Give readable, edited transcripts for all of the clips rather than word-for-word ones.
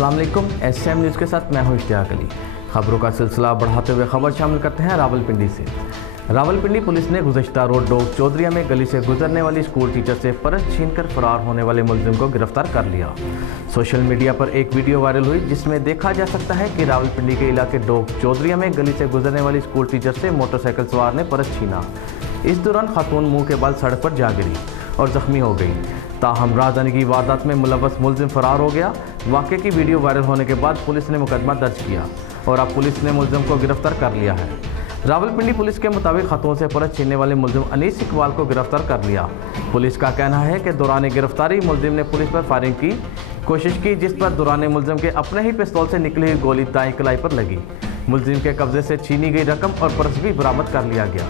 अस्सलाम वालेकुम। SM news के साथ मैं हूं इश्तियाक अली। खबरों का सिलसिला बढ़ाते हुए खबर शामिल करते हैं रावलपिंडी से। रावलपिंडी पुलिस ने गुज़श्ता रोज डोग चौधरिया में गली से गुजरने वाली स्कूल टीचर से पर्स छीनकर फरार होने वाले मुलजिम को गिरफ्तार कर लिया। सोशल मीडिया पर एक वीडियो वायरल हुई जिसमें देखा जा सकता है कि रावलपिंडी के इलाके डोग चौधरिया में गली से गुजरने वाली स्कूल टीचर से मोटरसाइकिल सवार ने पर्स छीना। इस दौरान खातून मुंह के बल सड़क पर जा गिरी और जख्मी हो गई। ताहम राजधानी की वारदात में मुलव्वस मुलजिम फरार हो गया। वाक़े की वीडियो वायरल होने के बाद पुलिस ने मुकदमा दर्ज किया और अब पुलिस ने मुलजिम को गिरफ्तार कर लिया है। रावलपिंडी पुलिस के मुताबिक खातून से पर्स छीनने वाले मुलजिम अनीस इकबाल को गिरफ्तार कर लिया। पुलिस का कहना है कि दौरान गिरफ्तारी मुलजिम ने पुलिस पर फायरिंग की कोशिश की, जिस पर दौरान मुलजिम के अपने ही पिस्तौल से निकली हुई गोली दाएं कलाई पर लगी। मुलजिम के कब्जे से छीनी गई रकम और पर्स भी बरामद कर लिया गया।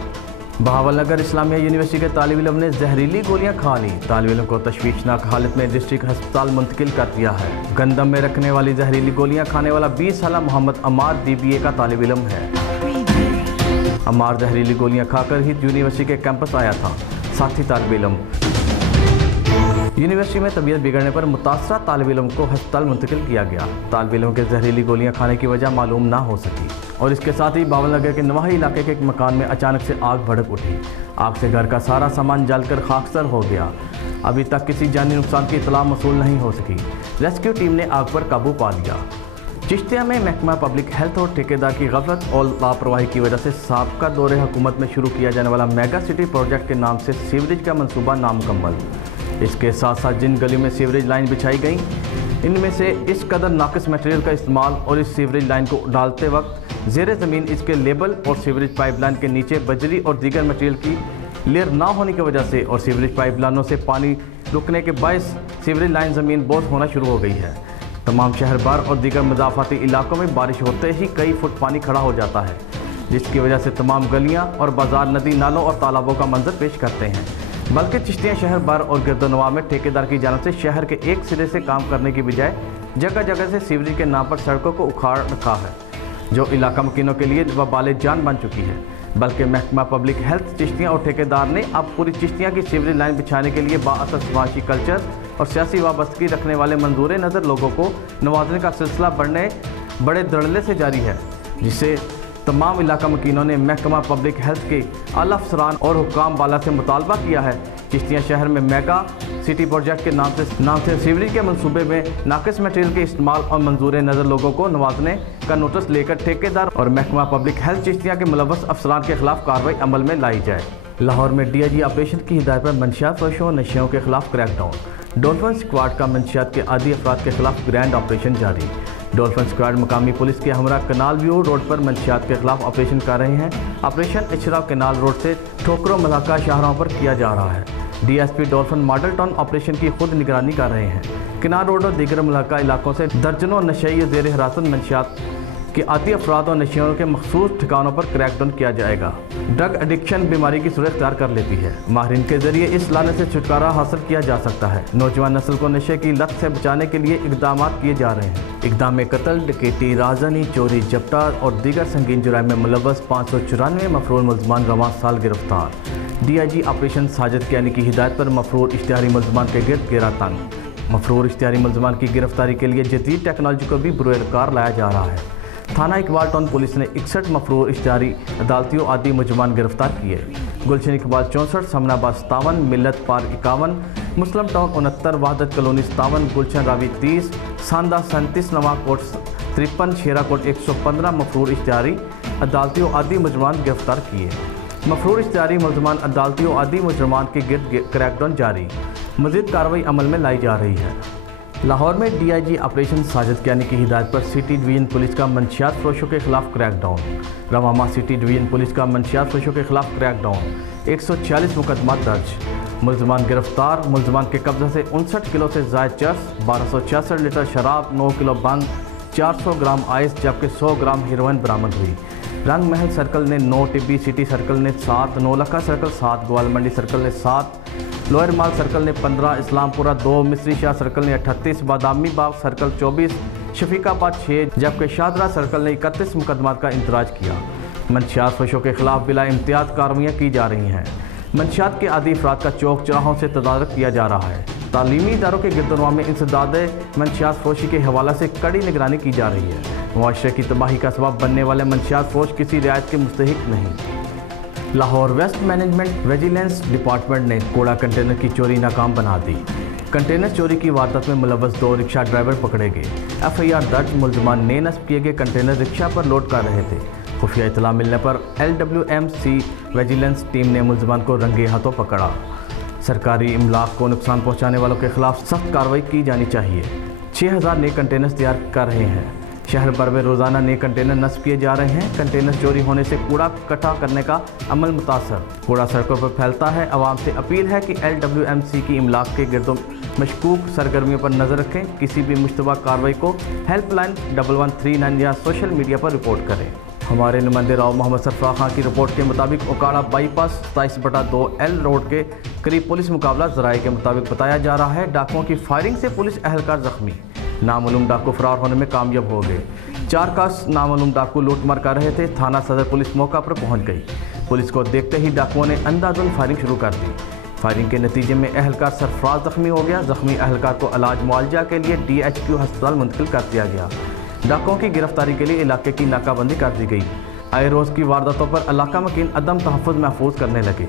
बहावलनगर इस्लामिया यूनिवर्सिटी के तालिब इल्म ने जहरीली गोलियां खा ली। तालिब इल्म को तशवीशनाक हालत में डिस्ट्रिक्ट अस्पताल मुंतकिल कर दिया है। गंदम में रखने वाली जहरीली गोलियां खाने वाला 20 साला मोहम्मद अमार DBA का तालिब इल्म है। अमार जहरीली गोलियां खाकर ही यूनिवर्सिटी के कैंपस आया था। साथी तालिब इल्म यूनिवर्सिटी में तबीयत बिगड़ने पर मुतासरा तालिब इल्म को अस्पताल मुंतकिल किया गया। तालिब इल्म के जहरीली गोलियां खाने की वजह मालूम ना हो सकी और इसके साथ ही बहावलनगर के नवाही इलाके के एक मकान में अचानक से आग भड़क उठी। आग से घर का सारा सामान जलकर खाकसर हो गया। अभी तक किसी जानी नुकसान की इतला मौसूल नहीं हो सकी। रेस्क्यू टीम ने आग पर काबू पा लिया। चिश्तिया में महकमा पब्लिक हेल्थ और ठेकेदार की गफलत और लापरवाही की वजह से साबका दौरे हुकूमत में शुरू किया जाने वाला मेगा सिटी प्रोजेक्ट के नाम से सीवरेज का मंसूबा नामुकम्मल। इसके साथ साथ जिन गलियों में सीवरेज लाइन बिछाई गई इनमें से इस कदर नाकिस मटेरियल का इस्तेमाल और इस सीवरेज लाइन को डालते वक्त ज़ेरे ज़मीन इसके लेबल और सीवरेज पाइपलाइन के नीचे बजरी और दीगर मटेरियल की लेयर ना होने की वजह से और सीवरेज पाइपलाइनों से पानी रुकने के बायस सीवरेज लाइन ज़मीन बोझ होना शुरू हो गई है। तमाम शहर भर और दीगर मज़ाफ़ाती इलाकों में बारिश होते ही कई फुट पानी खड़ा हो जाता है, जिसकी वजह से तमाम गलियाँ और बाजार नदी नालों और तालाबों का मंजर पेश करते हैं। बल्कि चिश्तिया शहर भर और गिरदोनवा में ठेकेदार की जानिब से शहर के एक सिरे से काम करने की बजाय जगह जगह से सीवरेज के नाम पर सड़कों को उखाड़ रखा है, जो इलाका मकीनों के लिए वबाले जान बन चुकी है। बल्कि महकमा पब्लिक हेल्थ चिश्तियाँ और ठेकेदार ने अब पूरी चिश्तियाँ की सीवरेज लाइन बिछाने के लिए बाअसर समाजी कल्चर और सियासी वाबस्तगी रखने वाले मंजूर नज़र लोगों को नवाजने का सिलसिला बड़े धड़ल्ले से जारी है, जिससे तमाम इलाका मकीनों ने महकमा पब्लिक हेल्थ के आला अफसरान और हुक्काम बाला से मुतालबा किया है चिश्तिया शहर में मेगा सिटी प्रोजेक्ट के नाम से सीवरेज के मंसूबे में नाकिस मटेरियल के इस्तेमाल और मंजूर नज़र लोगों को नवाजने का नोटिस लेकर ठेकेदार और महकमा पब्लिक हेल्थ चिश्तिया के मुलव्वस अफसरान के खिलाफ कार्रवाई अमल में लाई जाए। लाहौर में DIG ऑपरेशन की हिदायत पर मंशियात फरोशों और नशियों के खिलाफ क्रैकडाउन। डॉल्फिन स्क्वाड का मंशियात के आदी अफराद के खिलाफ ग्रैंड ऑपरेशन जारी। डॉल्फिन स्क्वाड मकामी पुलिस के हमरा कनाल व्यू रोड पर मंशियात के खिलाफ ऑपरेशन कर रहे हैं। ऑपरेशन इशराफ कनाल रोड से ठोकरों मलाका शाहराहों पर किया जा रहा है। DSP dolphin model town operation की खुद निगरानी कर रहे हैं। किनार रोड और दीगर मलाका इलाकों से दर्जनों नशई ज़ेर हिरासत मंशियात के आती अफराद और नशियों के मखसूस ठिकानों पर क्रैकडाउन किया जाएगा। ड्रग एडिक्शन बीमारी की सूरत इख्तियार कर लेती है। माहिरीन के जरिए इस लाने से छुटकारा हासिल किया जा सकता है। नौजवान नस्ल को नशे की लत से बचाने के लिए इकदाम किए जा रहे हैं। इकदाम कत्ल, डकैती, राजनी, चोरी, जब्ता और दीगर संगीन जुराइम में मुलव्वस 594 मफरूर मुलजमान रवां साल गिरफ्तार। DIG ऑपरेशन साजिद कियानी की हिदायत पर मफरूर इश्तिहारी मुलजमान के गिरद घेरा तंग। मफरूर इश्तिहारी मुलजमान की गिरफ्तारी के लिए जदीद टेक्नोलॉजी को भी बुरुएकार लाया जा रहा है। थाना इकबाल टाउन पुलिस ने 61 मफरूर इश्तिहारी अदालतियों आदि मुलजमान गिरफ्तार किए। गुलशन इकबाल 64, समनाबाद 57, मिल्लत पार्क 51, मुस्लिम टाउन 69, वहादत कॉलोनी 57, गुलशन रावी 30, सांदा 37, नवाकोट 53, शेराकोट 115 मफरूर इश्तिहारी अदालतियों आदि मुलजमान गिरफ्तार किए। मफरूर इश्तिहारी मुलजमान अदालतियों आदि मुजरमान के गिरद क्रैकडाउन जारी। मज़ीद कार्रवाई अमल में लाई जा रही है। लाहौर में DIG ऑपरेशन साजिद कियानी की हिदायत पर सिटी डिवीज़न पुलिस का मंशियात फरोशों के खिलाफ क्रैकडाउन। रवामा सिटी डिवीज़न पुलिस का मंशियात फरोशों के खिलाफ क्रैकडाउन। 146 मुकदमा दर्ज। मुलजमान गिरफ्तार। मुलजमान के कब्जे से 59 किलो से ज़ायद चर्स, 1266 लीटर शराब, 9 किलो बंग, 400 ग्राम आइस जबकि 100 ग्राम हेरोइन बरामद हुई। रंग महल सर्कल ने 9, टिब्बी सिटी सर्कल ने 7, नौलखा सर्कल 7, ग्वाल मंडी सर्कल ने 7, लोअर माल सर्कल ने 15, इस्लामपुरा 2, मिस्री शाह सर्कल ने 38, बादामी बाग सर्कल 24, शफीकाबाद 6 जबकि शादरा सर्कल ने 31 मुकदमात का इंतराज किया। मंशियात फरोशों के खिलाफ बिला इम्तियाज कार्रवाइयाँ की जा रही हैं। मंशियात के आदी अफराद का चौक चौराहों से तदारक किया जा रहा है। तालीमी इदारों के गिरदोनवा में इंसदाद मंशियात फरोशी के हवाला से कड़ी निगरानी की जा रही है। मुआशरे की तबाही का सबब बनने वाले मंशियात फरोश किसी रियायत के मुस्तहिक नहीं। Lahore waste management vigilance department ने कूड़ा कंटेनर की चोरी नाकाम बना दी। कंटेनर चोरी की वारदात में मुलव्वस 2 रिक्शा ड्राइवर पकड़े गए। FIR दर्ज, मुलजमान ने नस्ब किए गए कंटेनर रिक्शा पर लोड कर रहे थे। खुफिया इतला मिलने पर LWMC विजिलेंस टीम ने मुलजमान को रंगे हाथों पकड़ा। सरकारी इमलाक को नुकसान पहुंचाने वालों के खिलाफ सख्त कार्रवाई की जानी चाहिए। 6000 नए कंटेनर तैयार कर रहे हैं। शहर भर में रोज़ाना नए कंटेनर नस्ब किए जा रहे हैं। कंटेनर चोरी होने से कूड़ा इकट्ठा करने का अमल मुतासर, कूड़ा सड़कों पर फैलता है। आवाम से अपील है कि LWMC की इमलाक के गिरदों मशकूक सरगर्मियों पर नज़र रखें। किसी भी मुश्तबा कार्रवाई को हेल्पलाइन 1139 या सोशल मीडिया पर रिपोर्ट करें। हमारे नुमाइंदे राव मोहम्मद सरफराज खान की रिपोर्ट के मुताबिक ओकाड़ा बाईपास 27/2L रोड के करीब पुलिस मुकाबला ज़राए के मुताबिक बताया जा रहा है। डाकुओं की फायरिंग से पुलिस एहलकार जख्मी, नामालूम डाकू फरार होने में कामयाब हो गए। 4 का नामालूम डाकू लूटमार कर रहे थे। थाना सदर पुलिस मौका पर पहुंच गई। पुलिस को देखते ही डाकुओं ने अंधाधुंध फायरिंग शुरू कर दी। फायरिंग के नतीजे में एहलकार सरफराज जख्मी हो गया। जख्मी एहलकार को इलाज मुआवजा के लिए DHQ अस्पताल मुंतकिल कर दिया गया। डाकुओं की गिरफ्तारी के लिए इलाके की नाकाबंदी कर दी गई। आए रोज़ की वारदातों पर इलाका मकीन अदम तहफ़्फ़ुज़ महफूज करने लगे।